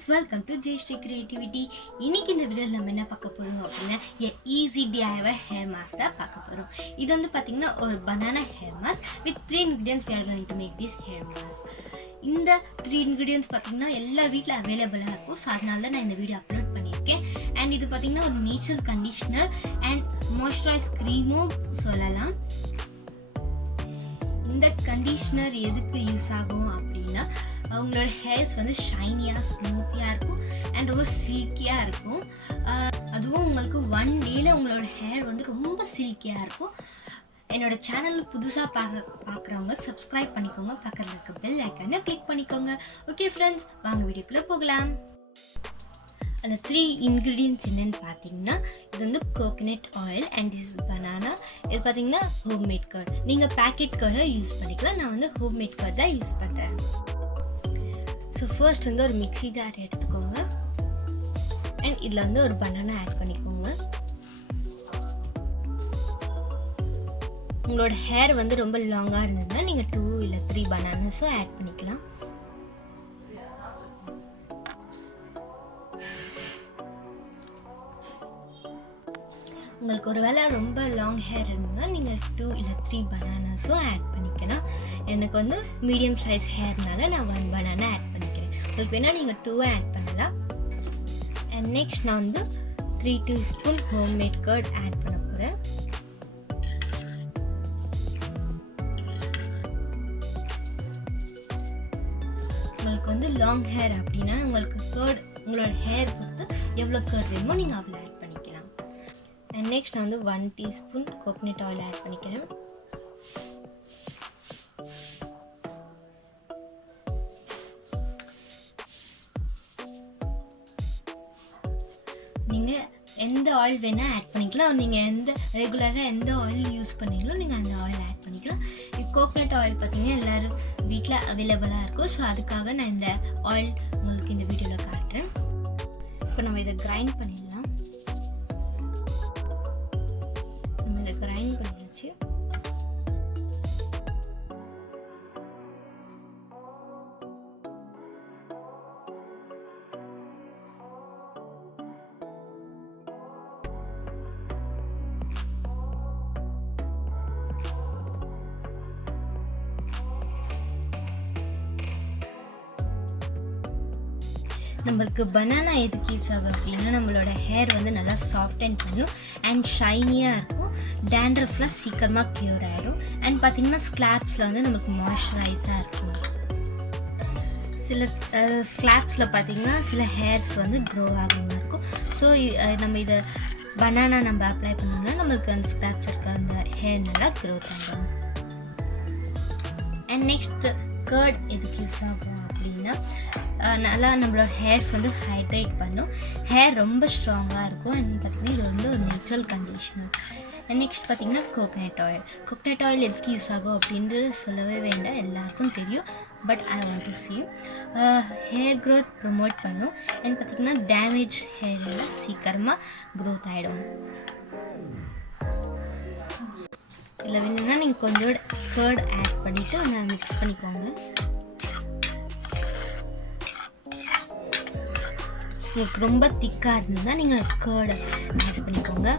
friends, welcome to Jeyasre creativity. இன்னைக்கு இந்த வீடியோல நம்ம என்ன பார்க்க போறோம் அப்படினா easy DIY hair mask தான் பார்க்க போறோம். இது வந்து பாத்தீங்கன்னா ஒரு banana hair mask with 3 ingredients we are going to make this hair mask. இந்த 3 ingredients பாத்தீங்கன்னா எல்லா வீட்ல அவேலபிளா இருக்கும். சோ அதனால தான் நான் இந்த வீடியோ அப்லோட் பண்ணிருக்கேன். and இது பாத்தீங்கன்னா ஒரு natural conditioner and moisturize cream சொல்லலாம். இந்த கண்டிஷனர் எதுக்கு யூஸ் ஆகும் அப்படினா அவங்களோட ஹேர்ஸ் வந்து ஷைனியாக ஸ்மூத்தியாக இருக்கும் அண்ட் ரொம்ப சில்கியாக இருக்கும். அதுவும் உங்களுக்கு 1 டேயில் உங்களோட ஹேர் வந்து ரொம்ப சில்கியாக இருக்கும். என்னோட சேனல் புதுசாக பார்க்குறவங்க சப்ஸ்கிரைப் பண்ணிக்கோங்க, பக்கத்தில் இருக்க பெல் ஐக்கானை கிளிக் பண்ணிக்கோங்க. ஓகே ஃப்ரெண்ட்ஸ், வாங்க வீடியோக்குள்ளே போகலாம். அந்த 3 இன்க்ரீடியன்ட்ஸ் என்னென்னு பார்த்தீங்கன்னா, இது வந்து coconut oil and this banana. இது பார்த்தீங்கன்னா ஹோம்மேட் கர்ட். நீங்கள் பேக்கெட் கர்டை யூஸ் பண்ணிக்கலாம். நான் வந்து ஹோம்மேட் கர்ட் தான் யூஸ் பண்ணுறேன். ஸோ ஃபர்ஸ்ட் வந்து ஒரு மிக்ஸி ஜார் எடுத்துக்கோங்க அண்ட் இதில் வந்து ஒரு பனானா ஆட் பண்ணிக்கோங்க. உங்களோட ஹேர் வந்து ரொம்ப லாங்காக இருந்ததுன்னா நீங்கள் 2 இல்லை 3 பனானாஸும் ஆட் பண்ணிக்கலாம். உங்களுக்கு ஒரு வேளை ரொம்ப லாங் ஹேர் இருந்ததுன்னா நீங்கள் 2 இல்லை 3 பனானாஸும் ஆட் பண்ணிக்கலாம். எனக்கு வந்து மீடியம் சைஸ் ஹேர்னால நான் 1 பனானா ஆட் பண்ணிக்கிறேன். உங்களுக்கு வேணால் நீங்கள் 2 ஆட் பண்ணலாம். அண்ட் நெக்ஸ்ட் நான் வந்து 3 டீஸ்பூன் ஹோம்மேட் கர்ட் ஆட் பண்ண போகிறேன். உங்களுக்கு வந்து லாங் ஹேர் அப்படின்னா உங்களுக்கு கர்ட் உங்களோட ஹேர் பொறுத்து எவ்வளோ கர்ட் வேணுமோ நீங்கள் அவ்வளோ ஆட் பண்ணிக்கலாம். அண்ட் நெக்ஸ்ட் நான் வந்து 1 டீஸ்பூன் கோகனட் ஆயில் ஆட் பண்ணிக்கிறேன். நீங்கள் எந்த ஆயில் வேணால் ஆட் பண்ணிக்கலாம். நீங்கள் ரெகுலராக எந்த ஆயில் யூஸ் பண்ணீங்களோ நீங்கள் அந்த ஆயில் ஆட் பண்ணிக்கலாம். கோகனட் ஆயில் பார்த்தீங்கன்னா எல்லோரும் வீட்டில் அவைலபிளாக இருக்கும். ஸோ அதுக்காக நான் இந்த ஆயில் உங்களுக்கு இந்த வீடியோவில் காட்டுறேன். இப்போ நம்ம இதை கிரைண்ட் பண்ணிடலாம். நம்ம இதை கிரைண்ட் பண்ணியாச்சு. நம்மளுக்கு பனானா எதுக்கு யூஸ் ஆகும் அப்படின்னா நம்மளோட ஹேர் வந்து நல்லா சாஃப்டன் பண்ணும் அண்ட் ஷைனியாக இருக்கும். டேண்ட்ரஃப்லாம் சீக்கிரமாக க்யூர் ஆகிடும். அண்ட் பார்த்திங்கன்னா ஸ்கிளாப்ஸில் வந்து நமக்கு மாய்ஸ்சரைஸாக இருக்கும். சில ஸ்கிளாப்ஸில் பார்த்திங்கன்னா சில ஹேர்ஸ் வந்து க்ரோ ஆகாமல் இருக்கும். ஸோ நம்ம இதை பனானா நம்ம அப்ளை பண்ணோம்னா நம்மளுக்கு அந்த ஸ்கிளாப்ஸ் இருக்க அந்த ஹேர் நல்லா க்ரோத் ஆகும். அண்ட் நெக்ஸ்ட் கர்ட் எதுக்கு யூஸ் ஆகும் அப்படின்னா நல்லா நம்மளோட ஹேர்ஸ் வந்து ஹைட்ரேட் பண்ணும். ஹேர் ரொம்ப ஸ்ட்ராங்காக இருக்கும். அண்ட் பார்த்திங்கன்னா இது வந்து ஒரு நேச்சுரல் கண்டிஷனர். அண்ட் நெக்ஸ்ட் பார்த்திங்கன்னா கோகனட் ஆயில். கோகனட் ஆயில் எதுக்கு யூஸ் ஆகும் அப்படின்றது சொல்லவே வேண்டாம், எல்லாருக்கும் தெரியும். But I want to see hair growth promote பண்ணும். அண்ட் பார்த்திங்கன்னா டேமேஜ் ஹேர் எல்லாம் சீக்கிரமாக க்ரோத் ஆகிடும். இதில் வேணும்னா நீங்கள் கொஞ்சோட கர்ட் ஆட் பண்ணிவிட்டு அதை மிக்ஸ் பண்ணிக்கோங்க. உங்களுக்கு ரொம்ப திக்காக இருந்ததுன்னா நீங்கள் கர்டை ஆட் பண்ணிக்கோங்க.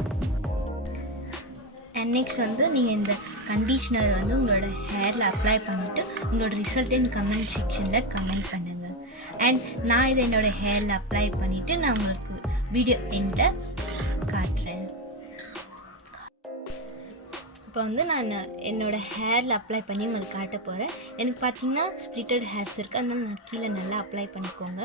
அண்ட் நெக்ஸ்ட் வந்து நீங்கள் இந்த கண்டிஷ்னர் வந்து உங்களோட ஹேரில் அப்ளை பண்ணிவிட்டு உங்களோட ரிசல்ட் கமெண்ட் செக்ஷனில் கமெண்ட் பண்ணுங்கள். அண்ட் நான் இதை என்னோடய ஹேரில் அப்ளை பண்ணிவிட்டு நான் உங்களுக்கு வீடியோ எண்டில் காட்டுறேன். இப்போ வந்து நான் என்னோடய ஹேரில் அப்ளை பண்ணி உங்களுக்கு காட்ட போகிறேன். எனக்கு பார்த்தீங்கன்னா ஸ்ப்ளிட்டட் ஹேர்ஸ் இருக்குது, அதனால நான் கீழே நல்லா அப்ளை பண்ணிக்கோங்க.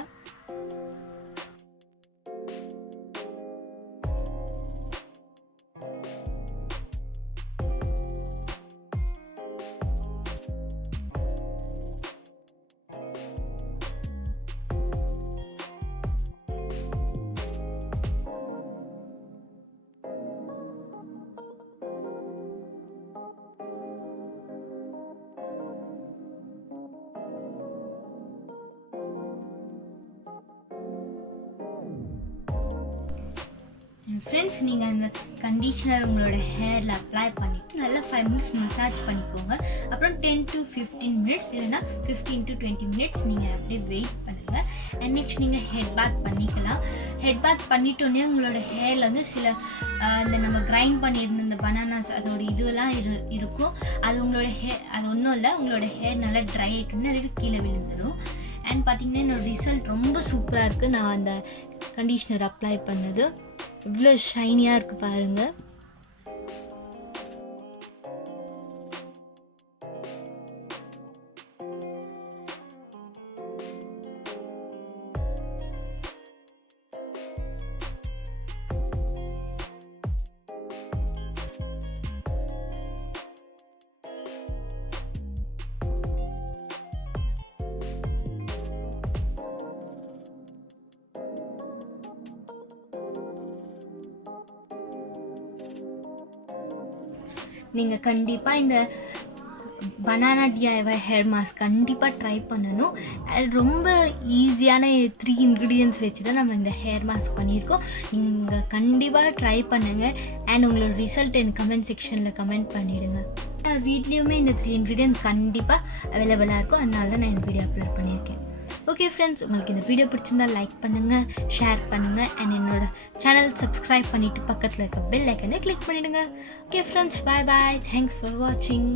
ஃப்ரெண்ட்ஸ், நீங்கள் அந்த கண்டிஷ்னர் உங்களோட ஹேரில் அப்ளை பண்ணிவிட்டு நல்லா 5 மினிட்ஸ் மசாஜ் பண்ணிக்கோங்க. அப்புறம் 10 to 15 மினிட்ஸ் இல்லைன்னா 15 to 20 மினிட்ஸ் நீங்கள் அப்படியே வெயிட் பண்ணுங்கள். போட்டுருங்க. அண்ட் நெக்ஸ்ட் நீங்கள் ஹெட் பாத் பண்ணிக்கலாம். ஹெட் பாத் பண்ணிட்டோன்னே உங்களோட ஹேரில் வந்து சில இந்த நம்ம கிரைண்ட் பண்ணியிருந்த இந்த பனானாஸ் அதோட இதுவெல்லாம் இருக்கும். அது உங்களோட அது ஒன்றும் இல்லை, உங்களோட ஹேர் நல்லா ட்ரை ஆகிட்டோன்னே அது கீழே விழுந்துடும். அண்ட் பார்த்திங்கன்னா என்னோடய ரிசல்ட் ரொம்ப சூப்பராக இருக்குது. நான் அந்த கண்டிஷ்னர் அப்ளை பண்ணது இவ்வளோ ஷைனியாக இருக்குது பாருங்கள். நீங்கள் கண்டிப்பாக இந்த பனானா DIY ஹேர் மாஸ்க் கண்டிப்பாக ட்ரை பண்ணணும். அது ரொம்ப ஈஸியான 3 இன்க்ரீடியன்ட்ஸ் வச்சு தான் நம்ம இந்த ஹேர் மாஸ்க் பண்ணியிருக்கோம். நீங்கள் கண்டிப்பாக ட்ரை பண்ணுங்கள். அண்ட் உங்களோட ரிசல்ட் எனக்கு கமெண்ட் செக்ஷனில் கமெண்ட் பண்ணிவிடுங்க. வீட்லேயுமே இந்த 3 இன்க்ரீடியன்ட்ஸ் கண்டிப்பாக அவைலபிளாக இருக்கும். அதனால தான் நான் இந்த வீடியோ அப்லோட் பண்ணியிருக்கேன். ஓகே ஃப்ரெண்ட்ஸ், உங்களுக்கு இந்த வீடியோ பிடிச்சிருந்தால் லைக் பண்ணுங்கள், ஷேர் பண்ணுங்கள். அண்ட் என்னோடய சேனல் சப்ஸ்கிரைப் பண்ணிவிட்டு பக்கத்தில் இருக்க பெல் ஐக்கனை கிளிக் பண்ணிவிடுங்க. Okay friends, bye bye. Thanks for வாட்சிங்.